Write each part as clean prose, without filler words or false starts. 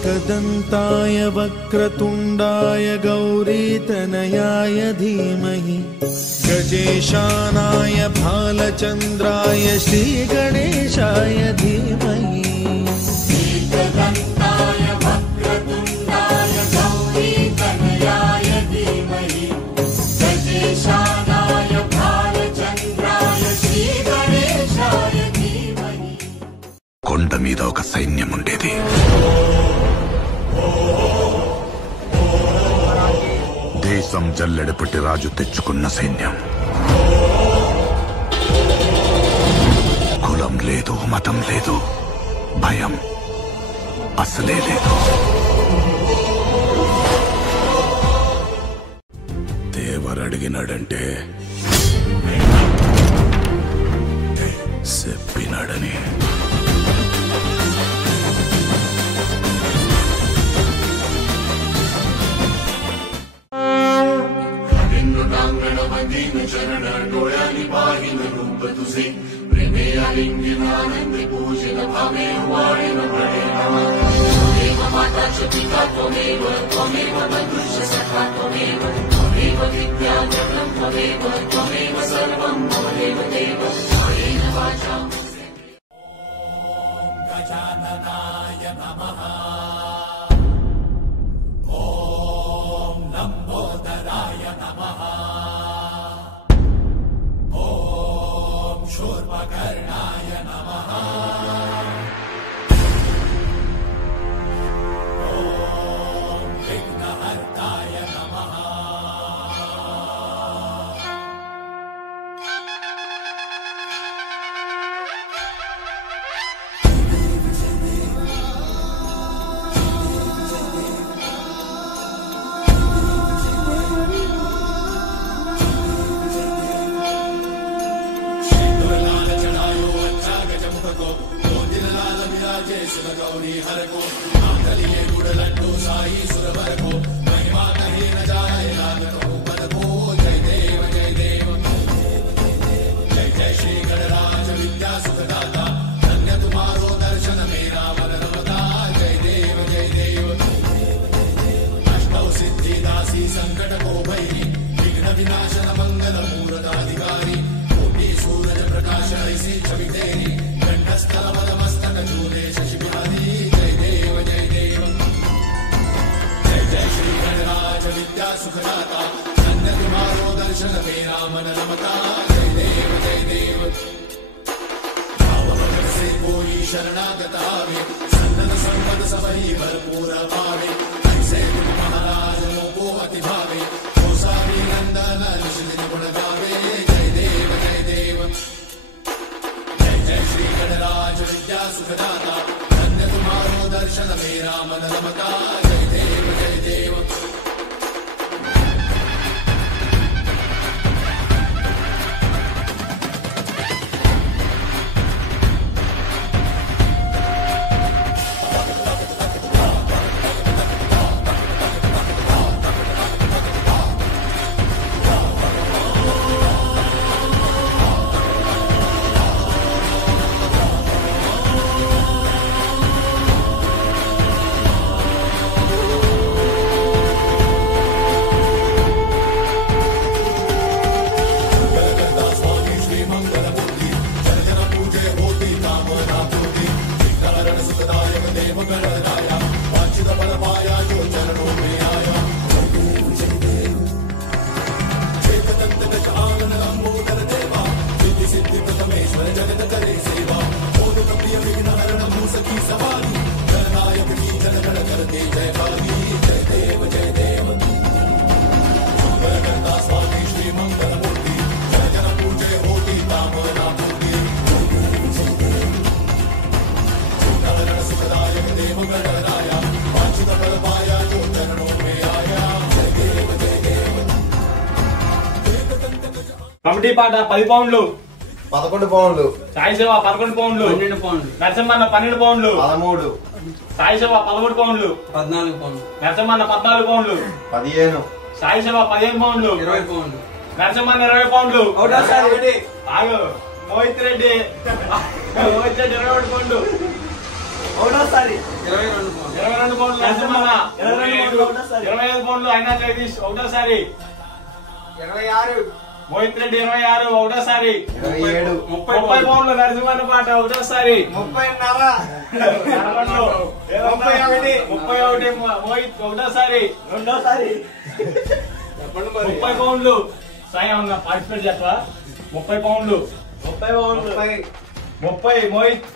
एकदन्ताय वक्रतुण्डाय गौरीतनयाय धीमहि गजेशानाय भालचन्द्राय श्रीगणेशाय धीमहि। एकदन्ताय वक्रतुण्डाय गौरीतनयाय धीमहि गजेशानाय भालचन्द्राय श्रीगणेशाय धीमहि। కొండ మీద ఒక సైన్యం ఉండేది. దేశం జల్లెడపట్టి రాజు తెచ్చుకున్న సైన్యం. కులం లేదు, మతం లేదు, భయం అసలే లేదు. దేవరడిగినాడంటే చెప్పినాడని. चरण डोळ्यांनी पाहिन रूप तुझे प्रेमे आलिंगनानंद पूजन भावे वाळीन प्रणेम त्वमेव माता च पिता त्वमेव बन्धुश्च सखा त्वमेव विद्या जगं त्वमेव सर्वं त्वमेव देव कायेन वाचा। गजाननाय नमः। ॐ लम्बोदराय नमः। शूर्पकर्णाय नमः। ॐ विघ्नहर्ताय नमः। गौरी हर को आंगलिये गुड़ लड्डू साई सुरवर को महिमा कहीं न जाए लागत ऊपर को। जय देव जय देव जय जय श्री गणराज विद्या सुखदाता धन्य तुम्हारो दर्शन मेरा मन रमता। जय देव जय देव अष्टौ सिद्धि दासी संकट को भैरी विघ्न विनाशन मंगल मूर्ताधिकारी कोटि सूरज प्रकाश ऐसी छवि तेरी कंठस्थल मस्तक झूले शशि बिहारी। जय देव जय देव जय जय श्री गणराज विद्या सुखदाता धन्य तुम्हारो दर्शन मेरा मन रमता। जय देव जय देव भावभक्त से कोई शरणागत आवे सन्नत संपद सबही भरपूर पावे ऐसे तुम महाराज को अति भावे गोसावी नंदन निश्चित गुण गावे। जय देव जय देव जय जय श्री गणराज विद्या सुखदाता धन्य तुम्हारो दर्शन मेरा मन रमता। जय देव जय देव కమిటీ పాట 10 పౌండ్లు 11 పౌండ్లు సాయి సేవ 11 పౌండ్లు 12 పౌండ్లు నరసింహన్న 12 పౌండ్లు 13 సాయి సేవ 13 పౌండ్లు 14 పౌండ్లు నరసింహన్న 14 పౌండ్లు 15 సాయి సేవ 15 పౌండ్లు 20 పౌండ్లు నరసింహన్న 20 పౌండ్లు ఆగు మోహిత్ రెడ్డి 21 పౌండ్లు 22 పౌండ్లు 22 పౌండ్లు నరసింహన్న 25 పౌండ్లు అయినా జగదీష్ ఒకటోసారి 26 మోహిత్ రెడ్డి 26 ఒకటోసారి 27 30 పౌండ్లు నరసింహన్న పాట ఒకటోసారి 31 మోహిత్ ఒకటోసారి రెండోసారి 30 పౌండ్లు సాయం ఉన్న పార్టిసిపేట్ చేస్తా 30 పౌండ్లు 30 మోహిత్ 32 మోహిత్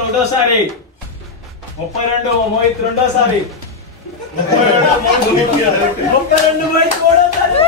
ఒకటోసారి 32 మోహిత్ రెండోసారి 32 మోహిత్ మూడోసారి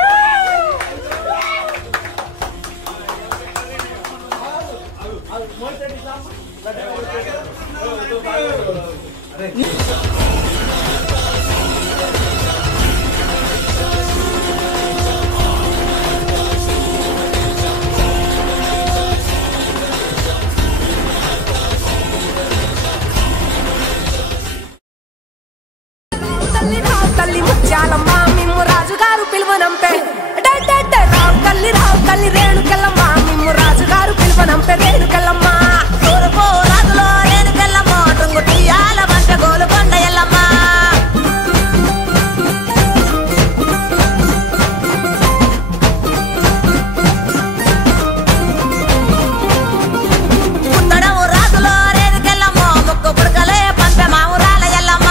తల్లి ముత్యాలమ్మ మిమ్ము రాజుగారు పిలువనంపే రావు తల్లి రేణుకెళ్ళమ్మ మిమ్ము రాజుగారు పిలువనంపే రేణుకెళ్ళమ్మ తూర్పు రాజులో రేణుకెళ్ళమ్మ టుంగు టీయాల వంట గోలుకొండ ఎల్లమ్మ పుట్టడము రాజులో రేణుకెళ్ళమ్మ ముక్కు పుడకలే పంపె మా ఊరాల ఎల్లమ్మ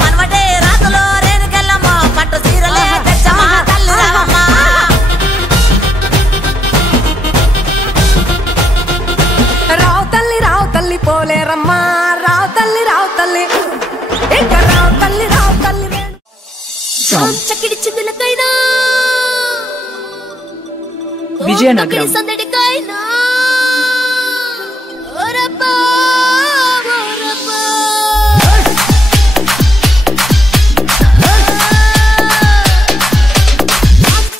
పనవటే రాజులో రేణుకెళ్ళమ్మ పట్టు సీరలే తెచ్చమ్మ తల్లి రావమ్మ రావు తల్లి పోలేరమ్మ రావు తల్లి ఇంకా రావు తల్లి చక్కిడి చిందులకైనా విజయనగరం సందడికైనా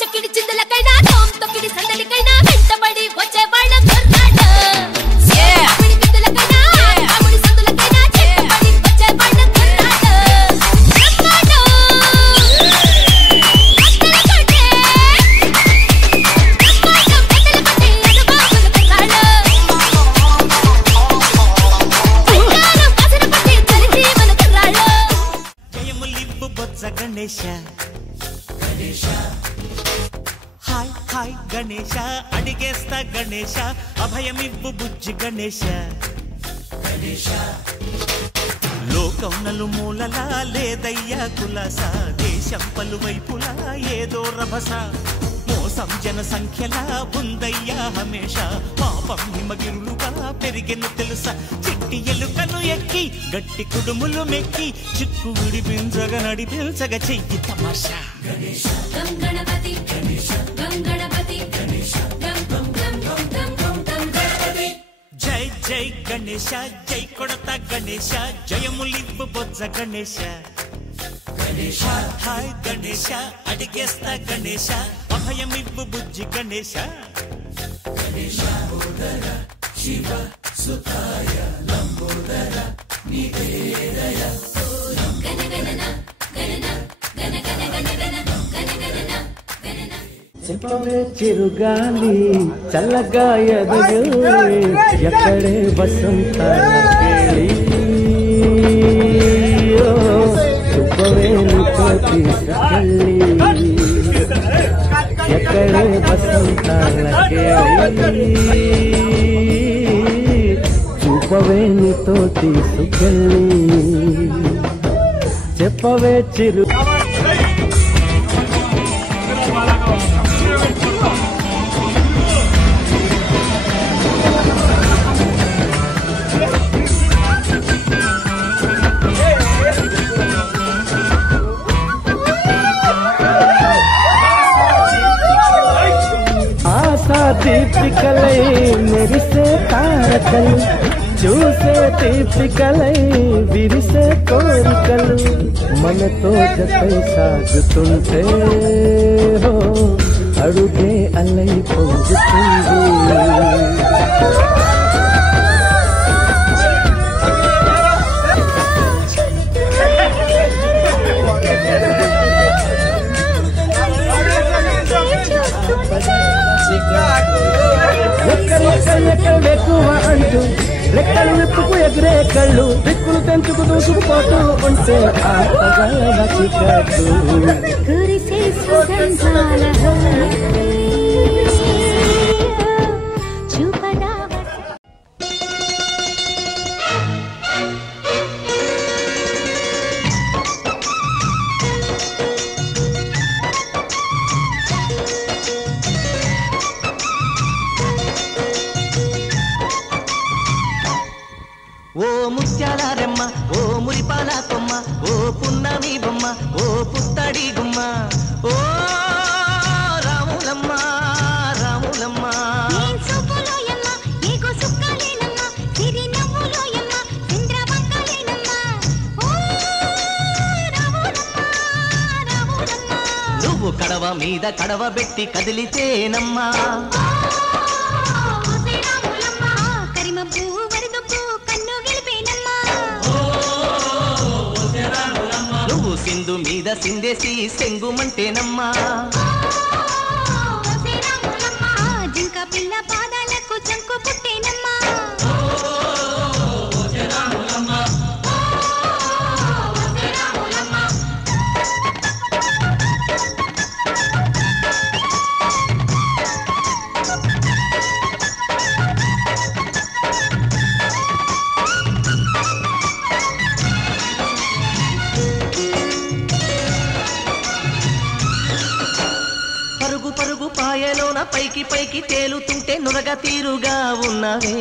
చక్కిడి చిందులకైనా తొక్కిడి సందడికైనా వెంటబడి వచ్చే వాళ్ళ గుర్రాడు హాయ్ గణేశ అడిగేస్తా గణేశ అభయమివ్వు బుజ్జి గణేశ లోకం నలుమూలలా లేదయ్యా కులాస దేశం పలువైపులా ఏదో రభస మోసం జన సంఖ్యలా ఉందయ్యా హమేష పాపం హిమగిరులుగా పెరిగెను తెలుసా చిట్టి ఎలుకను ఎక్కి గట్టి కుడుములు మెక్కి చిక్కు విడిపించగ నడిపించగ చెయ్యి తమాషా గణేశ గణపతి గణపతి జై జై గణేశ జై కొడత గణేశ జయములివ్వు బొజ్జ గణేశ హాయ్ గణేశ అడిగేస్తా గణేశ అభయమివ్వు బుజ్జి గణేశ శివ సుతాయ లంబోదర నివేదయ చెప్పవే చిరుగాలి చల్లగా ఎదగలే ఎక్కడే వసంతాల కేళి చెప్పవే నీతో తీసుకెళ్ళి ఎక్కడే వసంతాల కేళి చూపవే నీతో తీసుకెళ్ళి చెప్పవే చిరు దీపికలై మెరిసే తారకలు చూసే దీపికలై విరిసే కోరికలు మనతో జతై సాగుతుంటే హో అడుగే అల్లై పొందుతుంది ఎక్కువ అంటూ రెక్కలు విప్పుకు ఎగిరే కళ్ళు దిక్కులు తెంచుకు దూసుకుపోతూ ఉంటే ఆటగల చికట్టు ఓ ముత్యాల రెమ్మ ఓ మురిపాల కొమ్మ ఓ పున్నమి బొమ్మ ఓ పుత్తడి గుమ్మ ఓ రాములమ్మ రాములమ్మ నువ్వు కడవ మీద కడవ పెట్టి కదిలితేనమ్మా సింధు మీద సిందేసి సెంగుమంటేనమ్మా జింక పిల్ల పాదాలకు చంకు పుట్టేనమ్మా పాయలోన పైకి పైకి తేలుతుంటే నురగ తీరుగా ఉన్నవే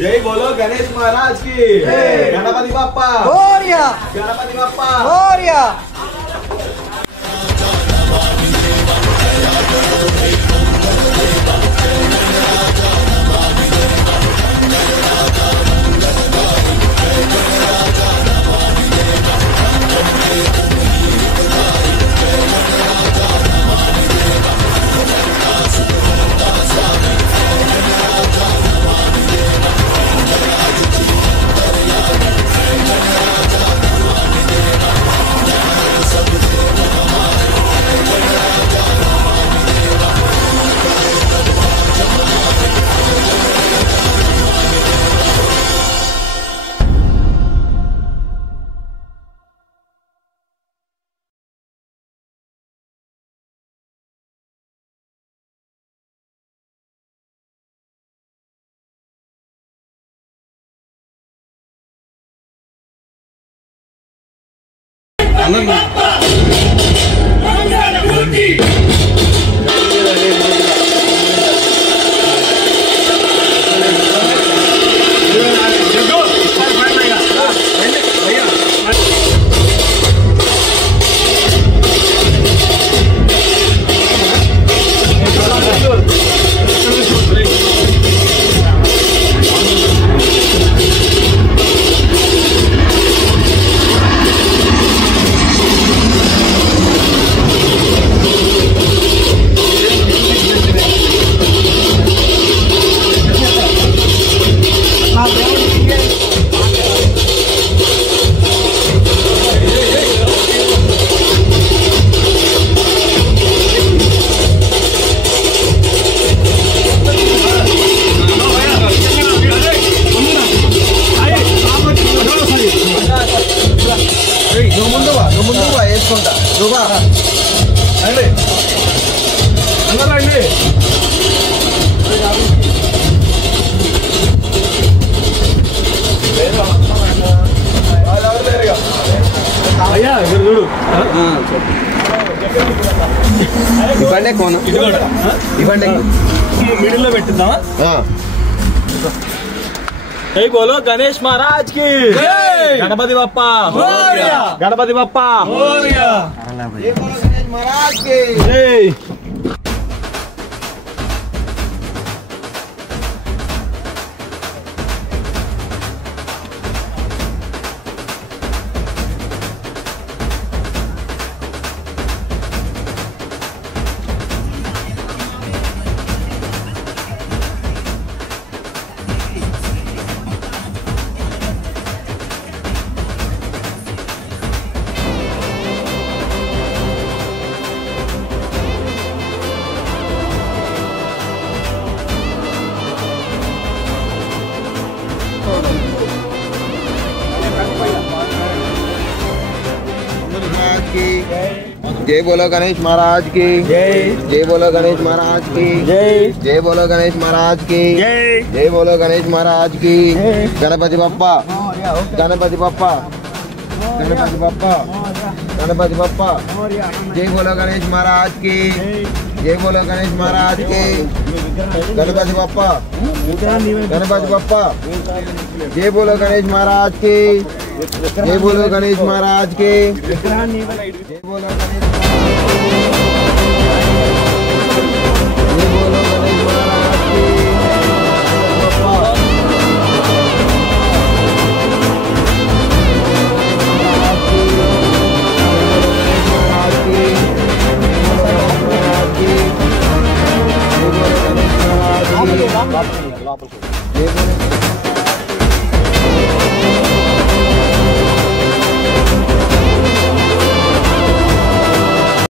जय बोलो गणेश महाराज की गणपति बाप्पा मोरया गणपति बाप्पा मोरया అందరండి అయ్యా ఇక్కడ చూడు ఇవ్వండి కోన ఇవ్వండి మిడిల్ లో పెట్టిద్దామా జై బోలో గణేష్ మహారాజ్ కి గణపతి బప్పా గణపతి బప్పా మహారాజ్ కి జై जय बोलो गणेश महाराज की जय जय बोलो गणेश महाराज की जय जय बोलो गणेश महाराज की जय जय बोलो गणेश महाराज की गणपति बप्पा गणपति बप्पा गणपति बप्पा गणपति बप्पा जय बोलो गणेश महाराज की जय बोलो गणेश महाराज की गणपति बप्पा गणपति बप्पा जय बोलो गणेश महाराज की जय बोलो गणेश महाराज की जय बोलो गणेश